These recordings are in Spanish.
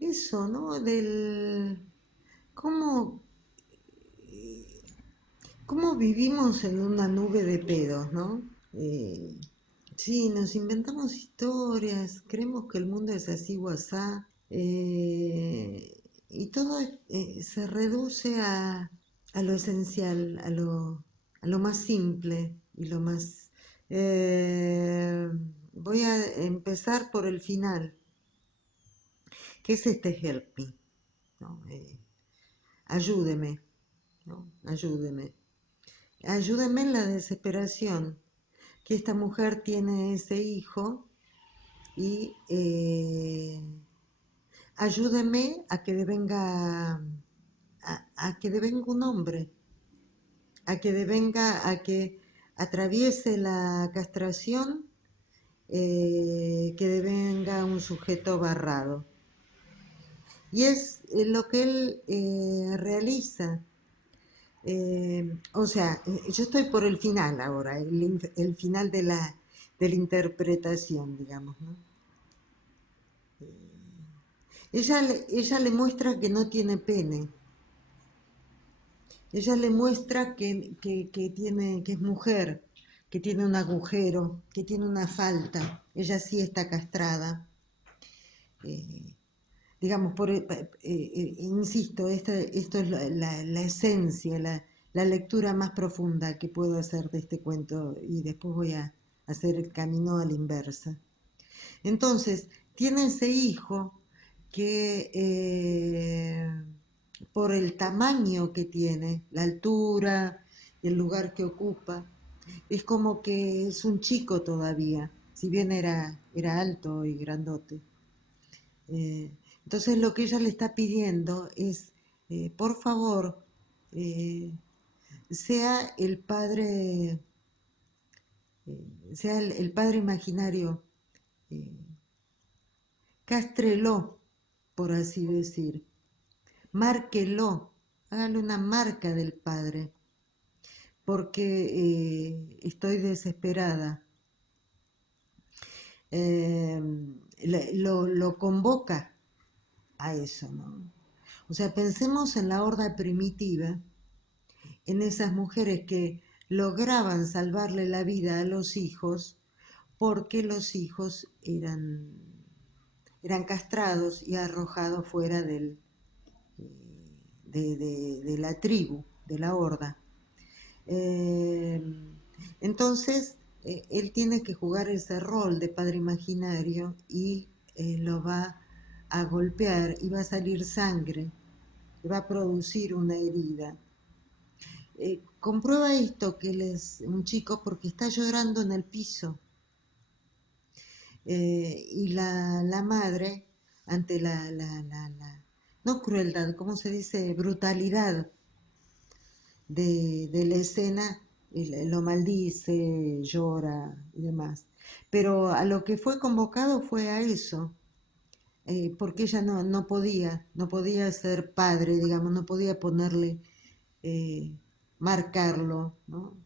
eso, ¿no? Del cómo, cómo vivimos en una nube de pedos, ¿no? Sí, nos inventamos historias, creemos que el mundo es así o asá, y todo se reduce a lo esencial, a lo más simple y lo más... eh, voy a empezar por el final, que es este help me, ¿no? Ayúdeme, ¿no? Ayúdeme. Ayúdeme en la desesperación, que esta mujer tiene ese hijo y ayúdeme a que devenga, a que devenga un hombre, a que devenga, a que atraviese la castración, que devenga un sujeto barrado. Y es lo que él realiza. O sea, yo estoy por el final ahora, el final de la interpretación, digamos, ¿no? Ella le muestra que no tiene pene. Ella le muestra que es mujer, que tiene un agujero, que tiene una falta. Ella sí está castrada. Eh, digamos, insisto, esto es la esencia, la lectura más profunda que puedo hacer de este cuento y después voy a hacer el camino a la inversa. Entonces, tiene ese hijo que por el tamaño que tiene, la altura, el lugar que ocupa, es como que es un chico todavía, si bien era alto y grandote. Eh, entonces lo que ella le está pidiendo es, por favor, eh, sea el padre, sea el padre imaginario, eh, cástrelo, por así decir, márquelo, hágale una marca del padre, porque estoy desesperada. Eh, lo convoca a eso, ¿no? O sea, pensemos en la horda primitiva, en esas mujeres que lograban salvarle la vida a los hijos porque los hijos eran castrados y arrojados fuera de la tribu, de la horda. Eh, entonces, él tiene que jugar ese rol de padre imaginario y lo va a golpear y va a salir sangre, va a producir una herida. Comprueba esto que él es un chico porque está llorando en el piso y la madre ante no crueldad, ¿cómo se dice? Brutalidad de la escena, lo maldice, llora y demás. Pero a lo que fue convocado fue a eso, porque ella no podía ser padre, digamos, no podía ponerle, eh, marcarlo, ¿no?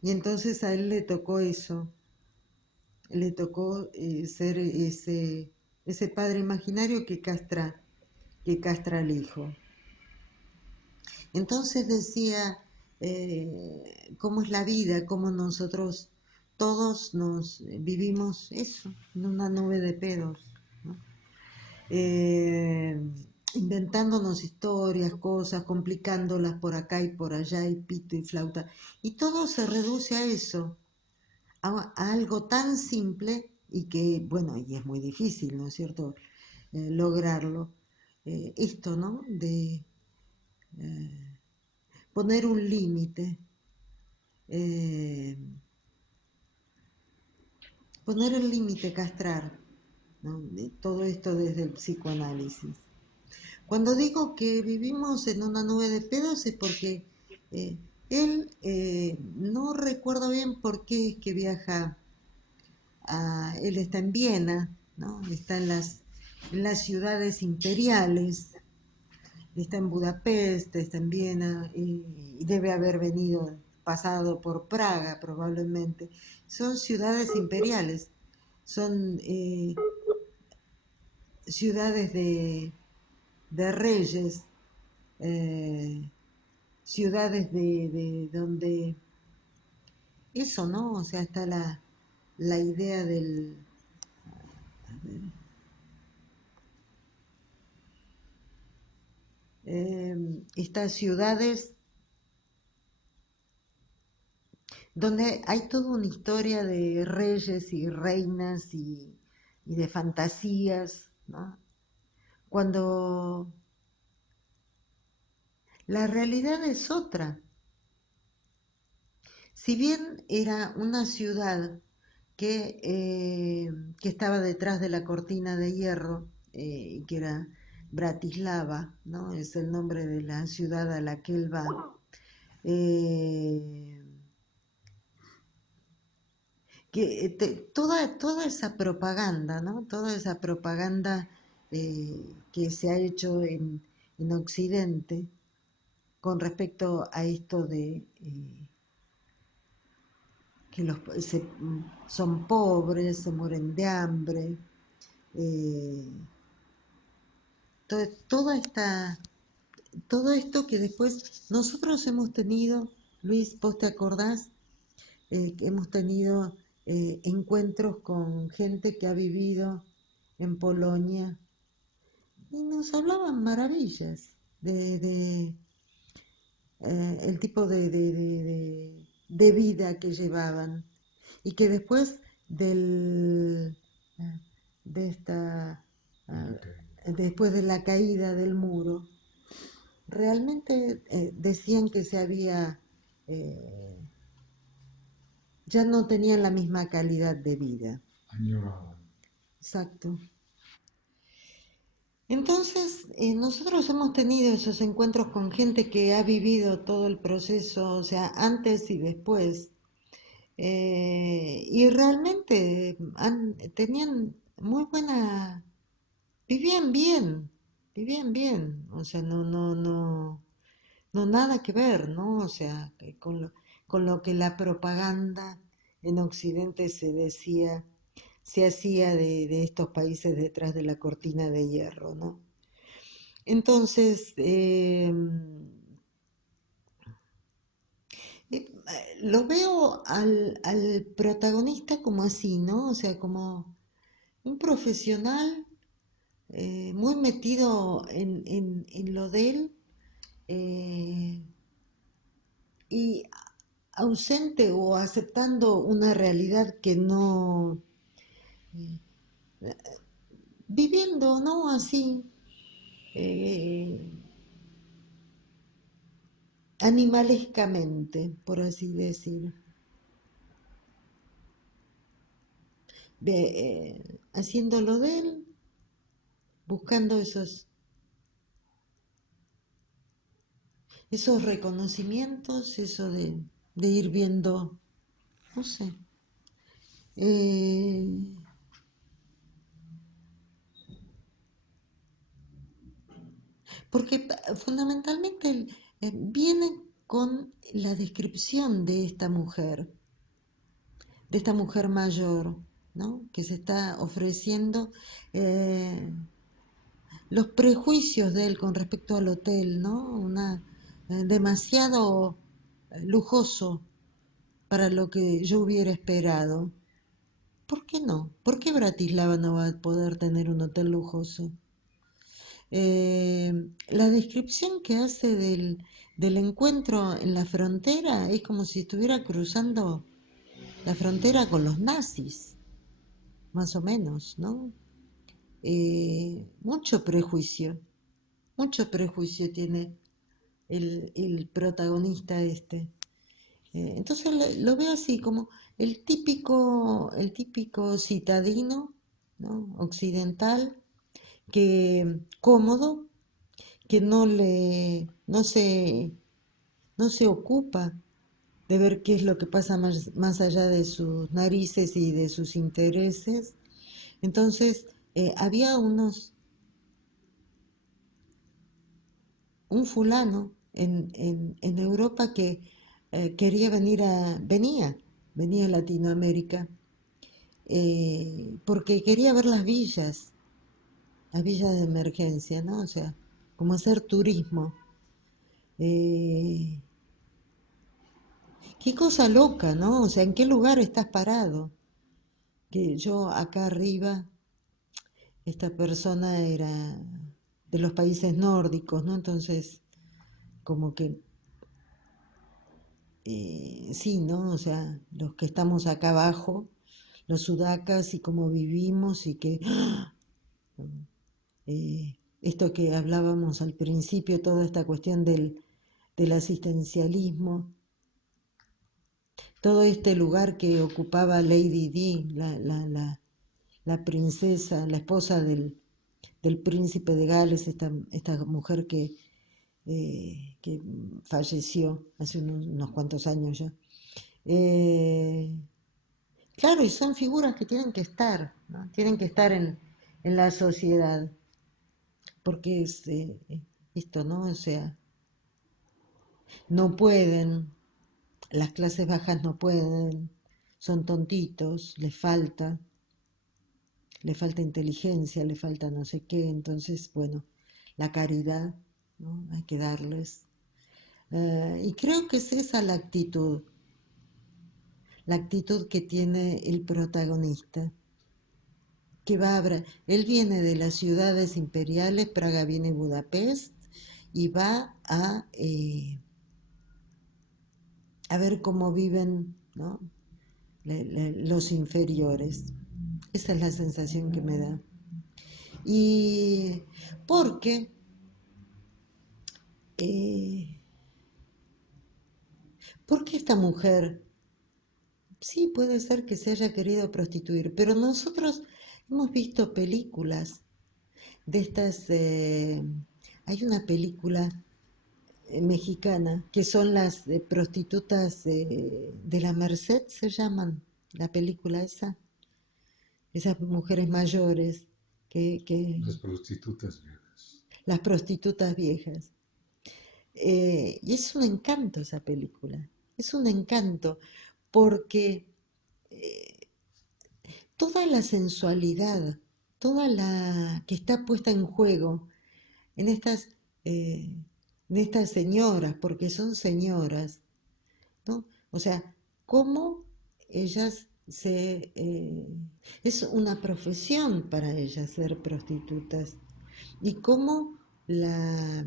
Y entonces a él le tocó eso, le tocó ser ese padre imaginario que castra al hijo. Entonces decía cómo es la vida, cómo nosotros todos nos vivimos eso, en una nube de pedos, ¿no? Eh, inventándonos historias, cosas, complicándolas por acá y por allá, y pito y flauta. Y todo se reduce a eso, a algo tan simple y que, bueno, y es muy difícil, ¿no es cierto?, lograrlo. Esto, ¿no? De eh, poner un límite, eh, poner el límite, castrar, ¿no? De todo esto desde el psicoanálisis. Cuando digo que vivimos en una nube de pedos es porque eh, él, no recuerdo bien por qué es que viaja él está en Viena, ¿no? Está en las ciudades imperiales, está en Budapest, está en Viena y debe haber pasado por Praga probablemente. Son ciudades imperiales, son ciudades de reyes, eh, ciudades de donde eso, ¿no? O sea, está la idea del... A ver, estas ciudades donde hay toda una historia de reyes y reinas y de fantasías, ¿no? Cuando la realidad es otra. Si bien era una ciudad que estaba detrás de la cortina de hierro, que era Bratislava, ¿no? Es el nombre de la ciudad a la que él va. eh, toda esa propaganda, ¿no? Toda esa propaganda que se ha hecho en Occidente con respecto a esto de que son pobres, se mueren de hambre, eh, toda todo esto que después nosotros hemos tenido, Luis, vos te acordás, que hemos tenido encuentros con gente que ha vivido en Polonia y nos hablaban maravillas de el tipo de vida que llevaban y que después del, de esta, después de la caída del muro, realmente decían que se había, eh, ya no tenían la misma calidad de vida. Añoraban. Exacto. Entonces, nosotros hemos tenido esos encuentros con gente que ha vivido todo el proceso, o sea, antes y después, y realmente tenían muy buena, vivían bien, vivían bien, o sea, no nada que ver, ¿no? O sea, que con lo que la propaganda en Occidente se decía, se hacía de estos países detrás de la cortina de hierro, ¿no? Entonces, lo veo al protagonista como así, ¿no? O sea, como un profesional muy metido en lo de él eh, y ausente o aceptando una realidad que no, viviendo, ¿no? Así, eh, animalescamente, por así decir. Haciendo lo de él, buscando esos reconocimientos, eso de ir viendo, no sé. eh, Porque fundamentalmente viene con la descripción de esta mujer mayor, ¿no? Que se está ofreciendo, eh, los prejuicios de él con respecto al hotel, ¿no? Demasiado lujoso para lo que yo hubiera esperado. ¿Por qué no? ¿Por qué Bratislava no va a poder tener un hotel lujoso? La descripción que hace del encuentro en la frontera es como si estuviera cruzando la frontera con los nazis, más o menos, ¿no? Mucho prejuicio tiene el protagonista este. Entonces lo veo así como el típico citadino, ¿no? Occidental, que cómodo, que no se ocupa de ver qué es lo que pasa más allá de sus narices y de sus intereses. Entonces, había un fulano en Europa que quería venía a Latinoamérica, porque quería ver las villas, a villas de emergencia, ¿no? O sea, como hacer turismo. Eh, qué cosa loca, ¿no? O sea, ¿en qué lugar estás parado? Que yo acá arriba, esta persona era de los países nórdicos, ¿no? Entonces, como que, sí, ¿no? O sea, los que estamos acá abajo, los sudacas y cómo vivimos y que esto que hablábamos al principio, toda esta cuestión del asistencialismo, todo este lugar que ocupaba Lady Di, la princesa, la esposa del príncipe de Gales, esta mujer que falleció hace unos cuantos años ya. Eh, claro, y son figuras que tienen que estar, ¿no? Tienen que estar en la sociedad, porque es esto, ¿no? O sea, no pueden, las clases bajas no pueden, son tontitos, les falta inteligencia, les falta no sé qué, entonces, bueno, la caridad, ¿no? Hay que darles. Y creo que es esa la actitud que tiene el protagonista, que él viene de las ciudades imperiales, Praga viene Budapest, y va a ver cómo viven, ¿no? Los inferiores. Esa es la sensación que me da. Y porque eh, porque esta mujer, sí, puede ser que se haya querido prostituir, pero nosotros hemos visto películas de estas, hay una película mexicana que son las prostitutas de la Merced, se llaman, la película esa, esas mujeres mayores que Las prostitutas viejas. las prostitutas viejas. Y es un encanto esa película, es un encanto porque eh, toda la sensualidad, toda la que está puesta en juego en eh, en estas señoras, porque son señoras, ¿no? O sea, cómo ellas es una profesión para ellas ser prostitutas y la,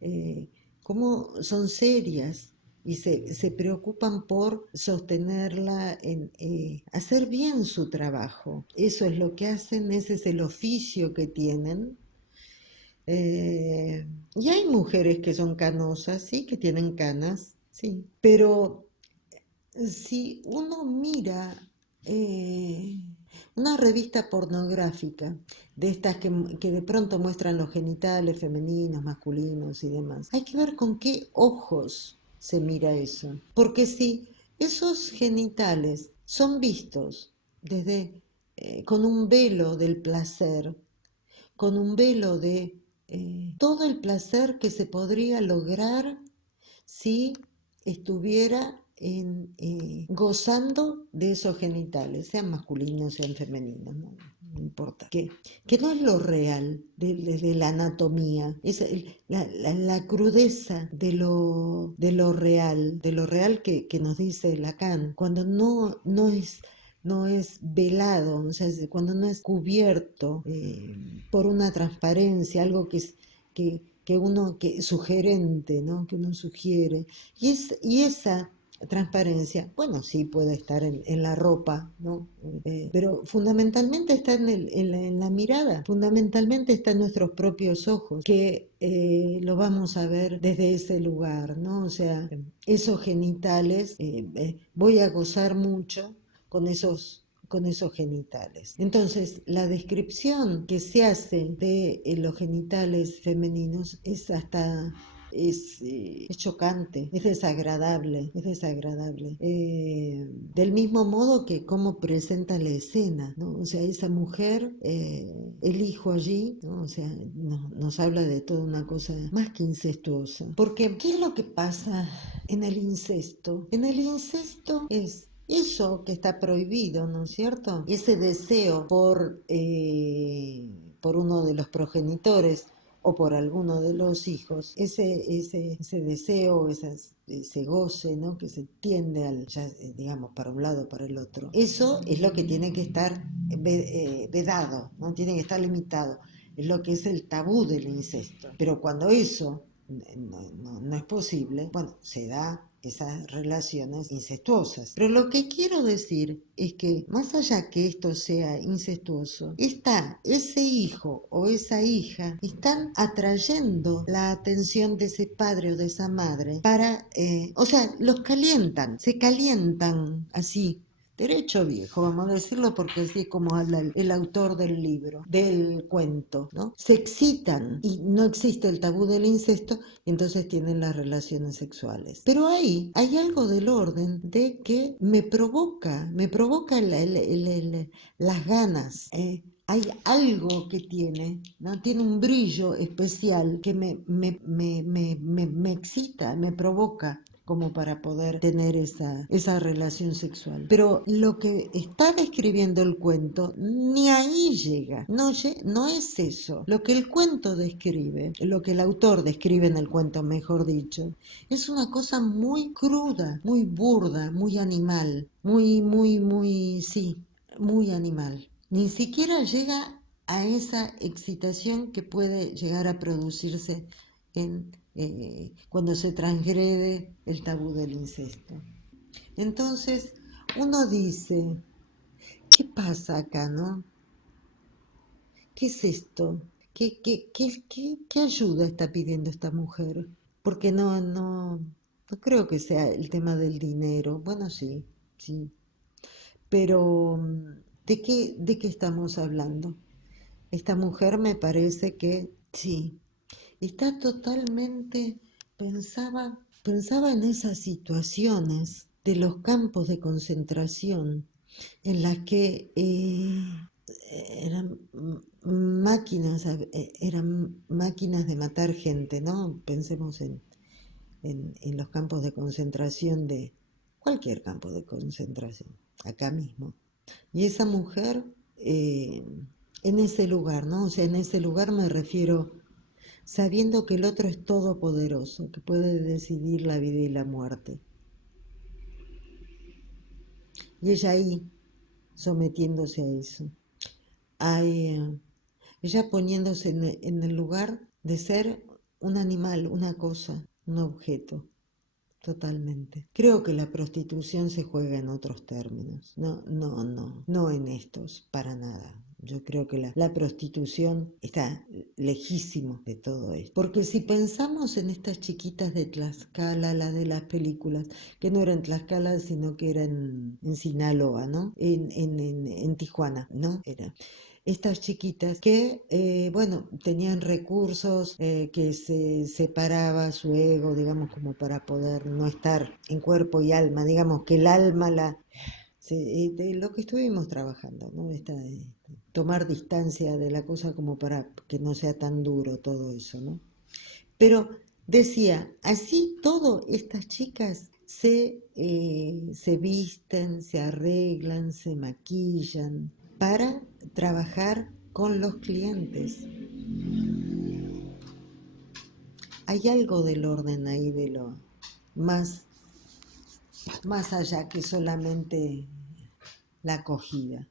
eh, cómo son serias y se preocupan por sostenerla, hacer bien su trabajo. Eso es lo que hacen, ese es el oficio que tienen. Y hay mujeres que son canosas, sí, que tienen canas, sí, pero si uno mira eh, una revista pornográfica de estas que de pronto muestran los genitales femeninos, masculinos y demás, hay que ver con qué ojos se mira eso. Porque si esos genitales son vistos con un velo del placer, con un velo de todo el placer que se podría lograr si estuviera gozando de esos genitales, sean masculinos, sean femeninos, no importa, que no es lo real de la anatomía, es la crudeza de lo real que nos dice Lacan, cuando no es velado, o sea, cuando no es cubierto por una transparencia, algo que sugerente, ¿no? Que uno sugiere. Y esa transparencia, bueno, sí puede estar en la ropa, ¿no? Pero fundamentalmente está en la mirada, fundamentalmente está en nuestros propios ojos, que lo vamos a ver desde ese lugar, ¿no? O sea, esos genitales, voy a gozar mucho con esos genitales. Entonces, la descripción que se hace de los genitales femeninos es chocante, es desagradable, es desagradable. Del mismo modo que cómo presenta la escena, ¿no? O sea, esa mujer, el hijo allí, ¿no? O sea, nos habla de toda una cosa más que incestuosa. Porque, ¿qué es lo que pasa en el incesto? En el incesto es eso que está prohibido, ¿no es cierto? Ese deseo por uno de los progenitores o por alguno de los hijos, ese deseo, ese goce, ¿no? Que se tiende digamos, para un lado o para el otro. Eso es lo que tiene que estar vedado, ¿no? Tiene que estar limitado. Es lo que es el tabú del incesto. Pero cuando eso no es posible, bueno, se da esas relaciones incestuosas. Pero lo que quiero decir es que más allá que esto sea incestuoso, ese hijo o esa hija están atrayendo la atención de ese padre o de esa madre o sea, se calientan así. Derecho viejo, vamos a decirlo porque así es como habla el autor del libro, del cuento, ¿no? Se excitan y no existe el tabú del incesto, entonces tienen las relaciones sexuales. Pero ahí hay algo del orden de que me provoca las ganas. Hay algo que tiene, ¿no? Tiene un brillo especial que me excita, me provoca como para poder tener esa relación sexual. Pero lo que está describiendo el cuento ni ahí llega, no es eso. Lo que el cuento describe, lo que el autor describe en el cuento, mejor dicho, es una cosa muy cruda, muy burda, muy animal, sí, muy animal. Ni siquiera llega a esa excitación que puede llegar a producirse cuando se transgrede el tabú del incesto. Entonces, uno dice, ¿qué pasa acá, no? ¿Qué es esto? ¿Qué ayuda está pidiendo esta mujer? Porque no creo que sea el tema del dinero. Bueno, sí, pero ¿de qué estamos hablando? Esta mujer me parece que sí, está totalmente, pensaba en esas situaciones de los campos de concentración en las que eran máquinas de matar gente, ¿no? Pensemos en los campos de concentración de cualquier campo de concentración, acá mismo. Y esa mujer en ese lugar, ¿no? O sea, en ese lugar me refiero sabiendo que el otro es todopoderoso, que puede decidir la vida y la muerte. Y ella ahí, sometiéndose a eso. Ella poniéndose en el lugar de ser un animal, una cosa, un objeto. Totalmente. Creo que la prostitución se juega en otros términos. No en estos, para nada. Yo creo que la prostitución está lejísimo de todo esto. Porque si pensamos en estas chiquitas de Tlaxcala, las de las películas, que no eran Tlaxcala, sino que eran en Sinaloa, ¿no? En Tijuana, ¿no? Era estas chiquitas que, bueno, tenían recursos, que se separaba su ego, digamos, como para poder no estar en cuerpo y alma, digamos, que el alma de lo que estuvimos trabajando, ¿no? Tomar distancia de la cosa como para que no sea tan duro todo eso, ¿no? Pero decía, así todo, estas chicas se visten, se arreglan, se maquillan para trabajar con los clientes. Hay algo del orden ahí, de lo más allá que solamente la acogida.